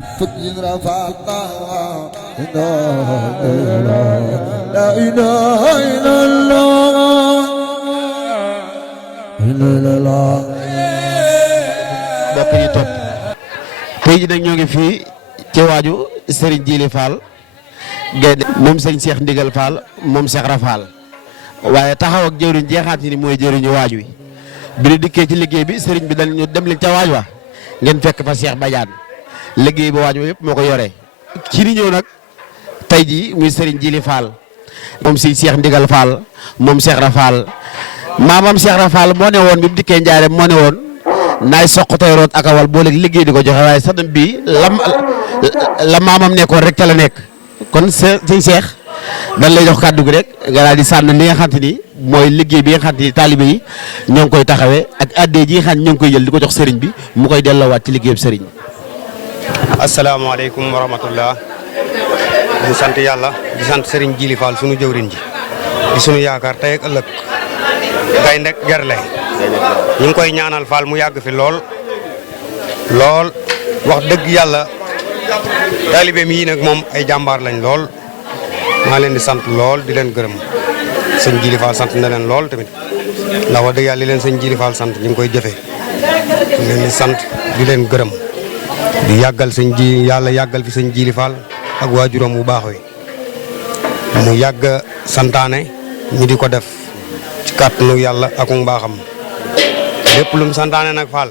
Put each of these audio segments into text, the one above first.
فجر رفعنا لا إله إلا الله إلا الله bokk yi topp tey ji nag ñoo ngi fii ci waaju Serigne Djily Fall Gaynde moom sëñ Cheikh Ndigal Fall moom Cheikh Rafal waaye taxaw ak jëwriñ jeexaat ni mooy jëwriñu waaj wi bi ñu dikkee ci liggéey bi sëriñ bi dañu dem leen ca waaj wa ngeen fekk fa Cheikh Badiane liggéey ba waaj wa yëpp moo ko yore ci ni ñëw nag tey jii muy Serigne Djily Fall moom sëñ Cheikh Ndigal Fall moom Cheikh Rafal maamam Cheikh Rafal moo ne woon bi mu dikkee Njaare moo ne woon naay soq tey root ak awal boo léegi liggéey di ko joxe waaye sadam bii la maamam nekkoon rek ca la nekk kon sëñ Cheikh dañ lay jox kàddu gi rek nga daal di sànn li nga xam te ni mooy liggéey bi nga xam te ni taalibe yi ñoo ngi koy taxawee ak addee ji nga xam ne ñoo ngi koy jël di ko jox sëriñ bi mu koy delloowaat ci liggéey bi sëriñ bi. asalaamaaleykum wa rahmatullah di sant yàlla di sant Serigne Djily Fall sunu jëwriñ ji di sunu yaakaar tey ak ëllëg Gaynde Gerle ñu ngi koy ñaanal Fall mu yàgg fi lool wax dëgg yàlla taalibeem yi nag moom ay jàmbaar lañ lool maa leen di sant lool di leen gërëm sëñ Djily Fall sant na leen lool tamit ndax wax dëgg yàlla li leen sëñ Djily Fall sant ñu ngi koy jëfee ñu leen di sant di leen gërëm di yàggal yàlla yàggal fi sëñ Djily Fall ak waajuram bu baax wi mu yàgg santaane ñu di ko def ci kàttanu yàlla ak mbaaxam lépp lu mu santaane nag Fall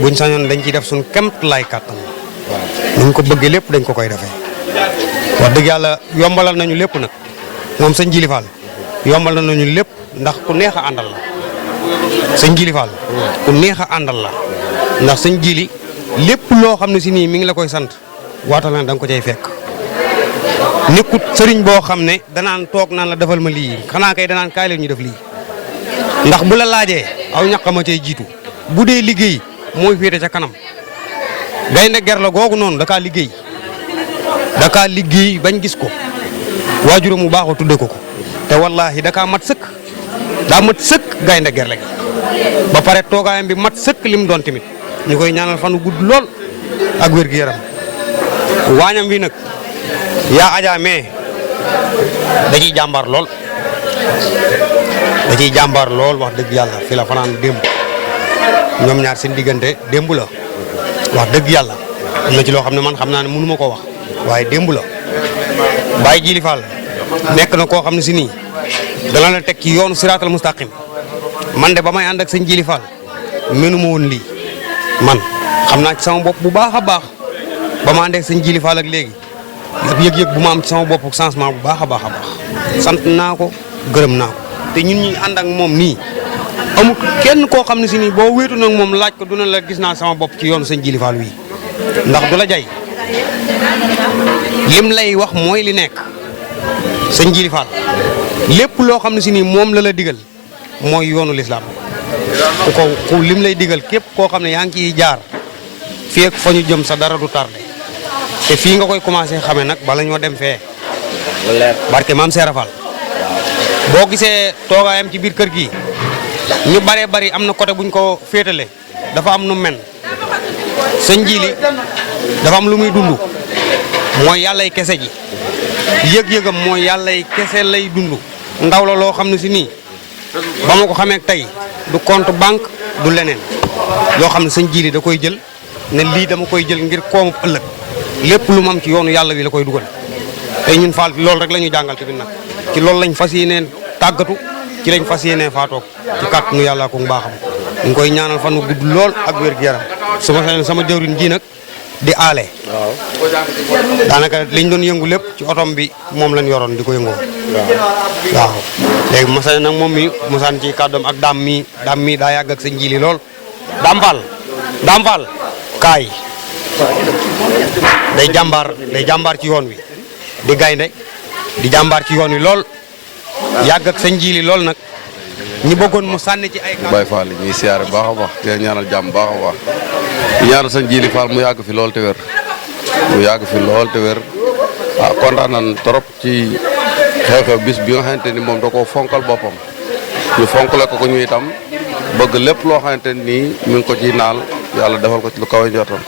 buñ sañoon dañ ciy def suñ kemt lay kàttan nuñ ko bëggee lépp dañ ko koy defee wax dëgg yàlla yombalal nañu lépp nag moom sëñ Djily Fall yombal nañu lépp ndax ku neex a àndal la sëñ Djily Fall ku neex a àndal la ndax sëñ Djily lépp loo xam ne si nii mi ngi la koy sant waatal na da nga ko cay fekk nekkut sëriñ boo xam ne danaan toog naan la defal ma lii xanaa kay danaan kaay leen ñu def lii ndax bu la laajee aw ñaqama cay jiitu bu dee liggéey mooy féete ca kanam Gaynde Gerle googu noonu da kaa liggéey bañ gis ko waajuram mu baaxoo tudde ko te wallaahi da kaa mat sëkk daa mat sëkk Gaynde Gerle gi ba pare toogaayam bi mat sëkk lim doon tamit ñu koy ñaanal fanu gudd lool ak wér gu yaram waañam wi nag yaa ajaa mais da ciy jàmbaar lool wax dëgg yàlla fi la fanaan démb ñoom ñaar seen diggante démb la wax dëgg yàlla am na ci loo xam ne man xam naa ne mënu ma ko wax waaye démb la Baye Djily Fall nekk na koo xam ne si nii dana la teg ci yoonu siraatal mustaqim man de ba may ànd ak sëñ Djily Fall mënu ma woon lii man xam naa ci sama bopp bu baax a baax ba ma ànd ak sëñ Djily Fall ak léegi ab yëg-yëg bu ma am ci sama bopp changement bu baax a baax sant naa ko gërëm naa ko te ñun ñi ànd ak moom nii amul kenn koo xam ne si nii boo wéetu nag moom laaj ko duna la gis naa sama bopp ci yoonu sëñ Djily Fall wii ndax du la jay lim lay wax mooy li nekk sëñ Djily Fall lépp loo xam ne si nii moom la digal mooy yoonu lislaam ku lim lay digal képp koo xam ne yaa ngi ciy jaar fii ak fa ñu jëm sa dara du tardé te fii nga koy commencé xamee nag bala ñoo dem fee barke maam Seera Fall boo gisee toogaayam ci biir kër gi ñu baree bari am na côté buñ ko féetale dafa am nu men sëñ Djily dafa am lu muy dund mooy yàllay kese ji yëg-yëgam mooy yàllay kese lay dund ndaw la loo xam ne si nii ba ma ko xamee tey du compte banque du leneen loo xam ne sëñ Djily da koy jël ne lii dama koy jël ngir koomu ëllëg lépp lu mu am ci yoonu yàlla wi la koy dugal tey ñun Fall loolu rek la ñuy jàngal tamit nag ci loolu lañ fas yéeneen tàggatu ci lañ fas yéeneen faatoog ci kàttanu yàlla ko mbaaxam ñu ngi koy ñaanal fan wu gudd lool ak wér gu yaram sama jëwriñ ji nag di aale daanaka liñ doon yëngu lépp ci otom bi moom lañ yoroon di ko yëngoo waaw léegi masa nag moom mi mosaan ci kàddoom ak daam mii daa yàgg ak sëñ Djily lool daam Fall kaay day jàmbaar ci yoon wi di gaynde di jàmbaar ci yoon wi lool yàgg ak sëñ Djily lool nag ñi bëggoon mu sànni ci ay Baye Fall ñuy siyaare baax a baax di ñaanal jàmm baax a baax di ñaanal sëñ Djily Fall mu yàgg fi lool te wér kontaan nañ trop ci xew-xew bis bi nga xamante ni moom da koo fonkal boppam ñu fonkale ko ñu itam bëgg lépp loo xamante ni mi ngi ko ci naal yàlla defal ko ci lu kaw a njortam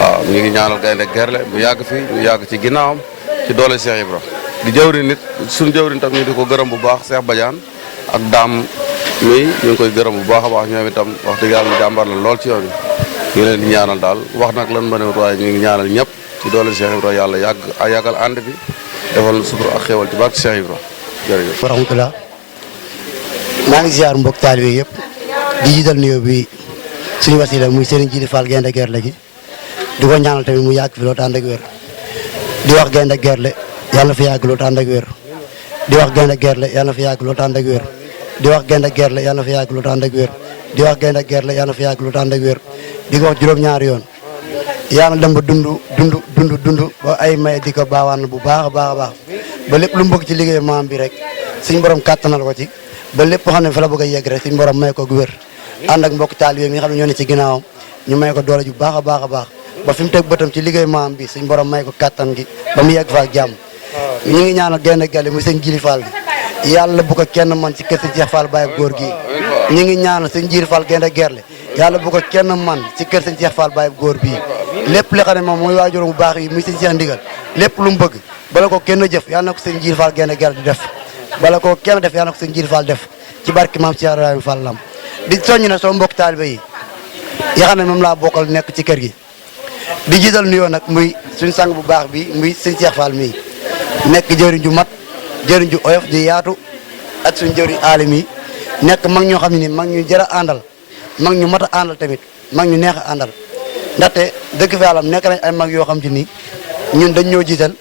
waaw ñu ngi ñaanal gaynde gerle mu yàgg fi ñu yàgg ci ginnaawam ci doole Cheikh Ibra di jawrin nit suñu jawrin tam ñu di ko gërëm bu baax Cheikh Badiane ak daam mi ñu ngi koy gërëm bu baax a baax ñoom itam wax dëgg yàlla jàmbar la lool ci yoon yi ñu ngi leen di ñaanal daal wax nag lan mënewut waaye ñu ngi ñaanal ñëpp ci doole Cheikh Ibra yàlla yàggal ànd bi defal sutur ak xéewal ci barke Cheikh Ibra jërëjëf. wa rahmatulah maa ngi ziar mbokk taalibe yëpp di jiital nuyoo bi suñu wasila muy Serigne Djily Fall Gaynde Gerle gi di ko ñaanal tamit mu yàgg fi loolu ànd ak wér di wax Gaynde Gerle yàlla na fi yàgg loolu ànd ak wér di wax Gaynde Gerle yàlla na fi yàgg loolu ànd ak wér di wax Gaynde Gerle yàlla na fi yàgg loolu ànd ak wér di wax Gaynde Gerle yàlla na fi yàgg loolu ànd ak wér di ko wax juróom-ñaari yoon yàlla dem ba dund ba ay may di ko baawaan bu baax a baax a baax ba lépp lu mu bëgg ci liggéey maam bi rek suñu borom kàttanal ko ci ba lépp xam ne fa la bëgg a yegg rek suñu borom may ko wér ànd ak mbokk taalibe mi nga xam ne ñoo ne ci ginnaawam ñu may ko doole ju baax a baax a baax ba fi mu teg bëtam ci liggéey maam bi suñu borom may ko kàttan gi ba mu yegg fa ak jàmm ñu ngi ñaanal Gaynde Gerle muy sëñ Djily Fall gi yàlla bu ko kenn man ci kër sëñ Cheikh Fall Baye góor gi ñu ngi ñaanal sëñ Djily Fall Gaynde Gerle yàlla bu ko kenn man ci kër sëñ Cheikh Fall Baye góor bii lépp li xam ne moom mooy waajur bu baax yi muy sëñ Cheikh Ndigal lépp lu mu bëgg bala ko kenn jëf yàlla na ko sëñ Djily Fall Gaynde Gerle di def bala ko kenn def yàlla na ko sëñ Djily Fall def ci barki maam Cheikh Ibrahima Fall lam di soññ na soo mbokk taalibe yi nga xam ne moom laa bokkal nekk ci kër gi di jiital nuyoo nag muy suñu sang bu baax bi muy sëñ Cheikh Fall mii nekk jëriñ ju mat jëriñ ju oyof di yaatu ak suñu jëriñ aalim yi nekk mag ñoo xam ne ni mag ñu jër a àndal mag ñu mat a àndal tamit mag ñu neex a àndal ndaxte dëgg fa yàlla nekk nañ ay mag yoo xam ci ni ñun dañ ñoo jiital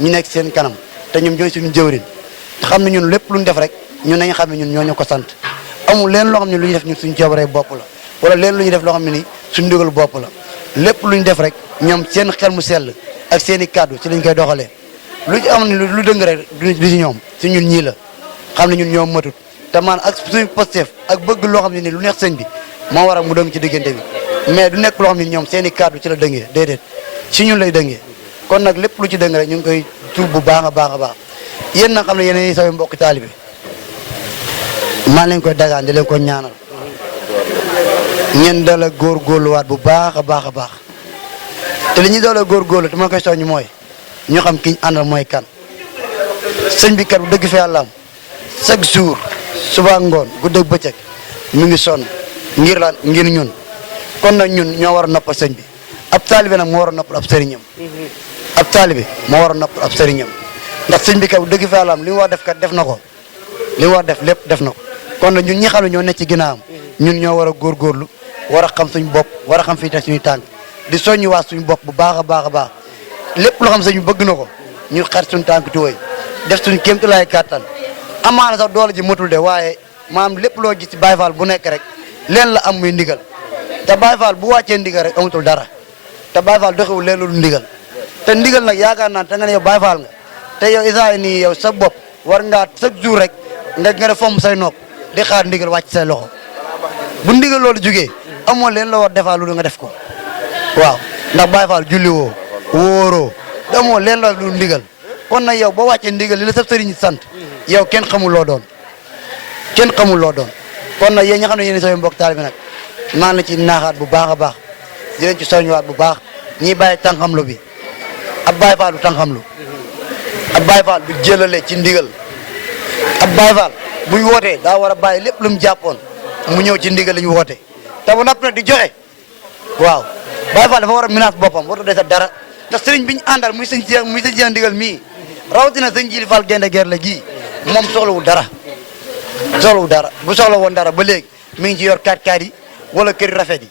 ñu nekk seen kanam te ñoom ñooy suñu jëwriñ te xam ne ñun lépp lu ñu def rek ñun nañ xam ne ñun ñoo ñu ko sant amul leen loo xam ne lu ñu def ñun suñu coobaree bopp la wala leen lu ñu def loo xam ne ni suñu ndigal bopp la lépp lu ñu def rek ñoom seen xel mu sell ak seen i kàddu ci lañ koy doxalee lu ci am ne lu dëng rek du ci ñoom ci ñun ñii la xam ne ñun ñoom matut te man ak suñu postef ak bëgg loo xam ne ni lu neex sëñ bi moo waral mu dëng ci diggante bi mais du nekk loo xam ne ñoom seen i kàddu ci la dëngee déedéet ci ñun lay dëngee kon nag lépp lu ci dëng rek ñu ngi koy tuub bu baax a baax a baax yéen nag xam ne yéen samay mbokk taalibe maa leen koy dagaan di leen ko ñaanal ngeen dala góorgóorluwaat bu baax a baax a baax te li ñuy doolee góorgóorlu te ma koy soññ mooy ñu xam ki ñu àndal mooy kan sëñ bi kat bu dëgg fa yàlla am chaque jour suba ngoon guddeeg bëccëg mu ngi sonn ngir lan ngir ñun kon nag ñun ñoo war a noppal sëñ bi ab taalibe nag moo war a noppal ab sëriñam ab taalibe moo war a noppal ab sëriñam ndax sëñ bi kat bu dëgg fa yàlla am li mu war def kat def na ko li mu war def lépp def na ko kon nag ñun ñi xam ne ñoo nekk ci ginnaawam ñun ñoo war a góorgóorlu war a xam suñu bopp war a xam fii teg suñuy tànk di soññi waa suñu bopp bu baax a baax a baax lépp loo xam sëñ bi bëgg na ko ñu xar suñu tànk tuwéy def suñu kéemtulaay kàttan amaana sax doole ji matul de waaye maanaam lépp loo gis ci Baye Fall bu nekk rek leen la am muy ndigal te Baye Fall bu wàccee ndigal rek amatul dara te Baye Fall doxewul leen lu ndigal te ndigal nag yaakaar naa te nga ne yow Baye Fall nga te yow isaa nii yow sa bopp war ngaa chaque jour rek nga def fomm say nopp di xaar ndigal wàcc say loxo bu ndigal loolu jógee amoo leen la war defaa lu nga def ko waaw ndax Baye Fall julli woo wóoroo da amoo leen la lu ndigal kon nag yow boo wàccee ndigal li la sa sëriñ sant yow kenn xamul loo doon kenn xamul loo doon kon nag yéen ñi xam ne yéen samay mbokk taalibe nag maa ngi la ci naaxaat bu baax a baax di leen ci soññuwaat bu baax ñiy bàyyi tànqamlu bi ab Baye Fall du tànqamlu ab Baye Fall du jëlale ci ndigal ab Baye Fall buy wootee daa war a bàyyi lépp lu mu jàppoon mu ñëw ci ndigal la ñu woote te bu napp nag di joxe waaw Baye Fall dafa war a menace boppam warut a dese dara ndax sëriñ bi ñu àndal muy sëñ Cheikh Ndigal mii rawatina sëñ Djily Fall Gaynde Gerle gii moom soxlawul dara bu soxla woon dara ba léegi mi ngi ci yor 4x4 yi wala kër rafet yi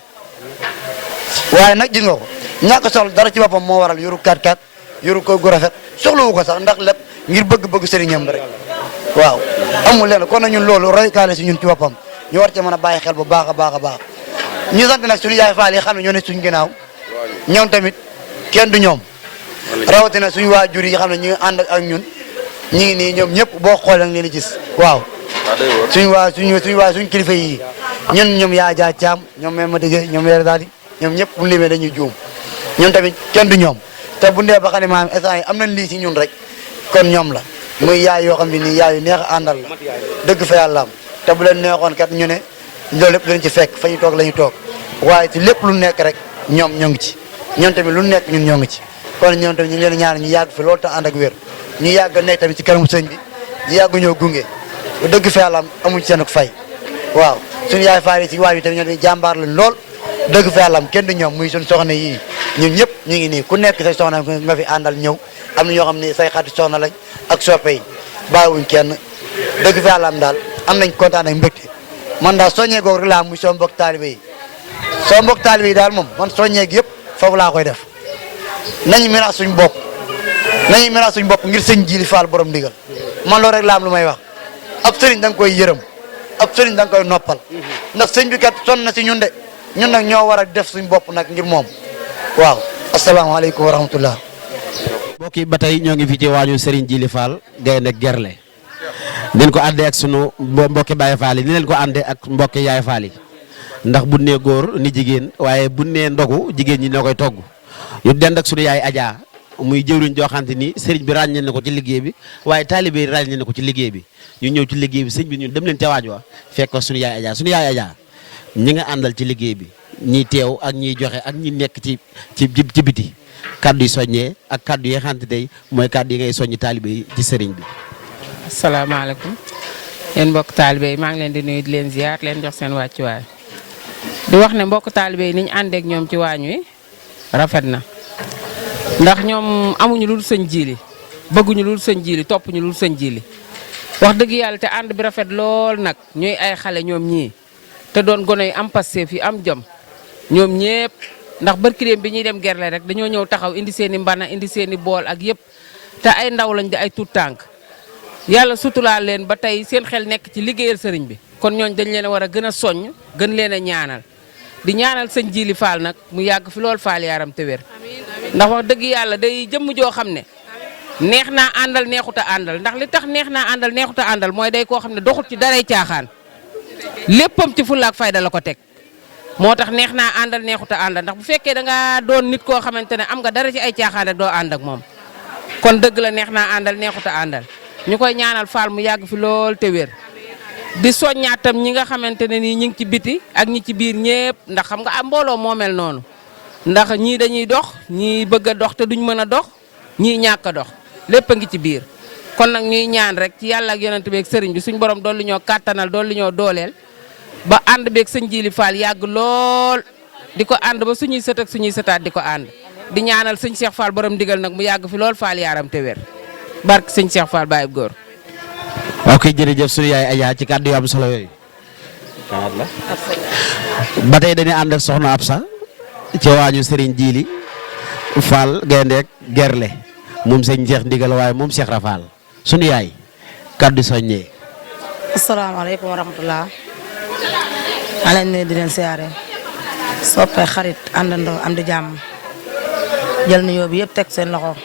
waaye nag gis nga ko ñàkk soxla dara ci boppam moo waral yoru 4x4 yoru kër gu rafet soxlawu ko sax ndax lépp ngir bëgg-bëgg sëriñam rek waaw amul leen kon nag ñun loolu roykaale si ñun ci boppam ñu war cee mën a bàyyi xel bu baax a baax a baax ñu sant nag suñu yaay Fall yi xam ne ñoo ne suñu ginnaaw ñoom tamit kenn du ñoom rawatina suñu waajur yi xam ne ñu ngi ànd ak ñun ñu ngi nii ñoom ñëpp boo xoolee leen gis waaw suñu kilifa yi ñoom yaa jaa caam ñoom même ma dëgg ñoom weer daal di ñoom ñëpp bu limee dañuy juum ñun tamit kenn du ñoom te bu ndee ba xam ne maanaam instant yi am nañ lii si ñun rek kon ñoom la muy yaay yoo xam ne nii yaay yu neex a àndal la dëgg fa yàlla am te bu leen neexoon kat ñu ne loolu lépp leen ci fekk fa ñu toog la ñu toog waaye ci lépp lu nekk rek ñoom ñoo ngi ci ñoom tamit lu nekk ñun ñoo ngi ci kon ñoom tamit ñu ngi leen ñaan ñu yàgg fi loolu te ànd ak wér ñu yàgg nekk tamit ci kanamu sëñ bi ñu yàgg ñoo gunge bu dëgg fa yàlla amuñ seen ak fay waaw suñu yaay faal yi ci waay yi tamit ñoo jàmbaar lañ lool dëgg fa yàlla kenn du ñoom muy suñu soxna yii ñun ñëpp ñu ngi nii ku nekk say soxna nga fi àndal ñëw am na ñoo xam ne say xarit soxna lañ ak soppe yi bàyyiwuñ kenn dëgg fa yàlla daal am nañ kontaan ak mbégte man daal soññee googu rek laa muy soo mbokk taalibe yi soo mbokk taalibe yi daal moom man soññee gi yëpp foofu laa koy def nañu miraas suñ bopp ngir sëñ Jili Fall borom ndigal man loolu rek laa am lu may wax ab sëriñ da nga koy yërëm ab sëriñ da nga koy noppal ndax sëñ bi kat sonn na si ñun de ñun nag ñoo war a def suñ bopp nag ngir moom waaw asalaamaaleykum wa rahmatullah mbokk yi ba tey ñoo ngi fi ci waañu Serigne Jili Fall Gaynde Gerle leen ko àndee ak sunu mbokki Baye Fall yi ni leen ko àndee ak mbokki Yaay Fall yi ndax bu nee góor ni jigéen waaye bu nee ndogu jigéen ñi ñoo koy togg ñu dend ak sunu yaay Adja muy jëwriñ joo xamante ni Serigne bi ràññee na ko ci liggéey bi waaye taalibe yi ràññee na ko ci liggéey bi ñu ñëw ci liggéey bi sëñ bi ñun dem leen ca waaj wa fekk ko sunu yaay Adja ñi nga àndal ci liggéey bi ñiy teew ak ñiy joxe ak ñi nekk ci biti kaddu yi soññee ak kaddu yi nga xamante tey mooy kaddu yi ngay soññi taalibe yi ci sëriñ bi. asalaamaaleykum yéen mbokk taalibe yi maa ngi leen di nuyu di leen ziar leen jox seen wàccuwaay di wax ne mbokk taalibe yi ni ñu àndeek ñoom ci waañ wi rafet na ndax ñoom amuñu lul sëñ Jili bëgguñu lul sëñ Jili toppuñu lul sëñ Jili wax dëgg yàlla te ànd bi rafet lool nag ñuy ay xale ñoom ñii te doon gone yu am Pastef yi am jom ñoom ñépp ndax barkiréem bi ñuy dem Gerle rek dañoo ñëw taxaw indi seen i mbana indi seen i bool ak yëpp te ay ndaw lañ di ay tuut tànk yàlla sutulaal leen ba tey seen xel nekk ci liggéeyal sëriñ bi kon ñooñ dañ leen a war a gën a soññ gën leen a ñaanal di ñaanal sëñ Jili Fall nag mu yàgg fi lool Fall yaaram te wér ndax wax dëgg yàlla day jëmm joo xam ne neex naa àndal neexut a àndal ndax li tax neex naa àndal neexut a àndal mooy day koo xam ne doxut ci daray caaxaan léppam ci fulla ak fayda la ko teg moo tax neex naa àndal neexut a àndal ndax bu fekkee da nga doon nit koo xamante ne am nga dara ci ay caaxaan rek doo ànd ak moom kon dëgg la neex naa àndal neexut a àndal ñu koy ñaanal Fall mu yàgg fi lool te wér di soññaatam ñi nga xamante ne nii ñi ngi ci biti ak ñi ci biir ñépp ndax xam nga am mbooloo moo mel noonu ndax ñii dañuy dox ñii bëgg a dox te duñ mën a dox ñii ñàkk a dox lépp a ngi ci biir kon nag ñuy ñaan rek ci yàlla ak yonent bi ak sëriñ bi suñ borom doon li ñoo kàttanal doon li ñoo dooleel ba ànd beeg sëñ Jili Fall yàgg lool di ko ànd ba suñuy sët ak suñuy sëtaat di ko ànd di ñaanal sëñ Cheikh Fall borom digal nag mu yàgg fi lool Fall yaaram te wér barke sëñ Cheikh Fall Baye góor. ok jërëjëf suñu yaay Adja ci kàddu yu am solo yooyu. ba tey dañuy ànd ak soxna Absa ci waañu Serigne Jili Fall Gaynde Gerle moom sëñ Cheikh ndigal waaye moom Cheikh Rafal suñu yaay kàddu soññee. asalaamaaleykum wa rahmatulah. maa leen nuyu di leen siyaare soppe xarit àndandoo am di jàmm jël nuyoo bi yëpp teg seen loxo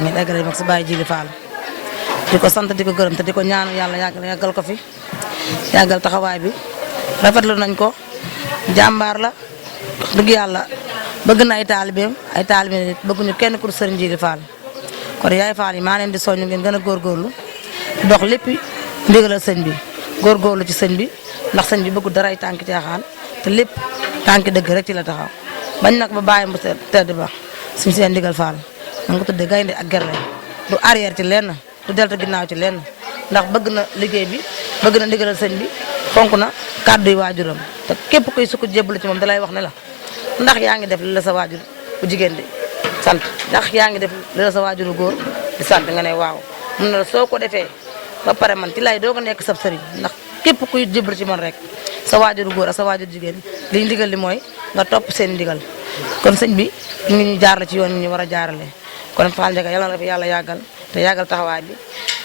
ngeen eggale mag si Baye Jili Fall di ko sant di ko gërëm te di ko ñaanu yàlla yàggal ko fi yàggal taxawaay bi rafetlu nañ ko jàmbaar la wax dëgg yàlla bëgg na ay taalibeem bëgguñu kenn ku Serigne Jili Fall kon yaay Fall yi maa leen di soññu ngeen gën a góorgóorlu dox lépp ndigalal sëñ bi góorgóorlu ci sëñ bi ndax sëñ bi bëggu dara ay tànki caaxaan te lépp tànki dëgg rek ci la taxaw bañ nag ba bàyyi bu tedd ba suñ seen ndigal Fall na nga ko tuddee Gaynde ak Gerle du arrière ci lenn du delta ginnaaw ci lenn ndax bëgg na liggéey bi bëgg na ndigalal sëñ bi fonk na kàddu yi waajuram te képp koy sukk jébbalu ci moom dalay wax ne la ndax yaa ngi def li la sa waajur bu jigéen di sant ndax yaa ngi def li la sa waajuru góor di sant nga ne waaw mun na la soo ko defee ba pare man ci lay doo ko nekk sab sëriñ ndax képp kuy jébbalu ci man rek sa waajuru góor ak sa waajur jigéen li ndigal li mooy nga topp seen ndigal kon sëñ bi ñu ngi ñu jaarale ci yoon ñu war a jaarale kon Fall Ndiaga yàlla na fi yàlla yàggal te yàggal taxawaay bi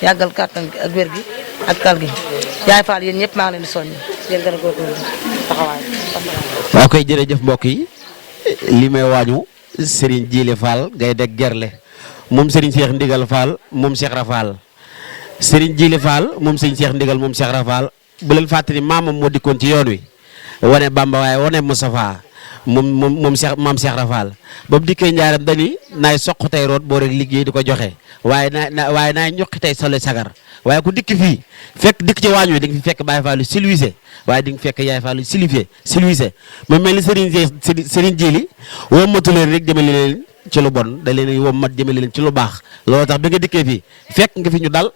yàggal kàttan gi ak wér gi ak tal gi yaay Fall yéen ñëpp maa ngi leen di soññi yéen gën a góorgóorlu taxawaay bi. waaw koy jërëjëf mbokk yi li may waañu Serigne Jili Fall Gaynde Gerle moom Serigne Cheikh Ndigal Fall moom Cheikh Rafal Serigne Jili Fall moom Serigne Cheikh Ndigal moom Cheikh Rafal bu leen fàttali maamam moo dikkoon ci yoon wi wane Bamba waaye wane Moustapha moom Cheikh maam Cheikh Rafal ba mu dikkee njaaram dani naay soq tey root boo rek liggéey di ko joxe waaye waaye naay ñoqi tey solo sagar waaye ku dikk fii dikk ci waañ wi di nga fi fekk Baye Fallu silwise waaye di nga fekk Yaay Fallu silwise mu mel ni Serigne Djily wommatu leen rek jëmale leen ci lu bon da leen wommat jëmale leen ci lu baax loolu tax bi nga dikkee fii fekk nga fi ñu dal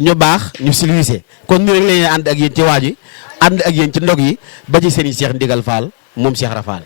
ñu baax ñu silwise kon ñu rek la ñuy ànd ak yéen ci waaj yi ànd ak yéen ci ndog yi ba ci Serigne Cheikh Ndigal Fall moom Cheikh Rafal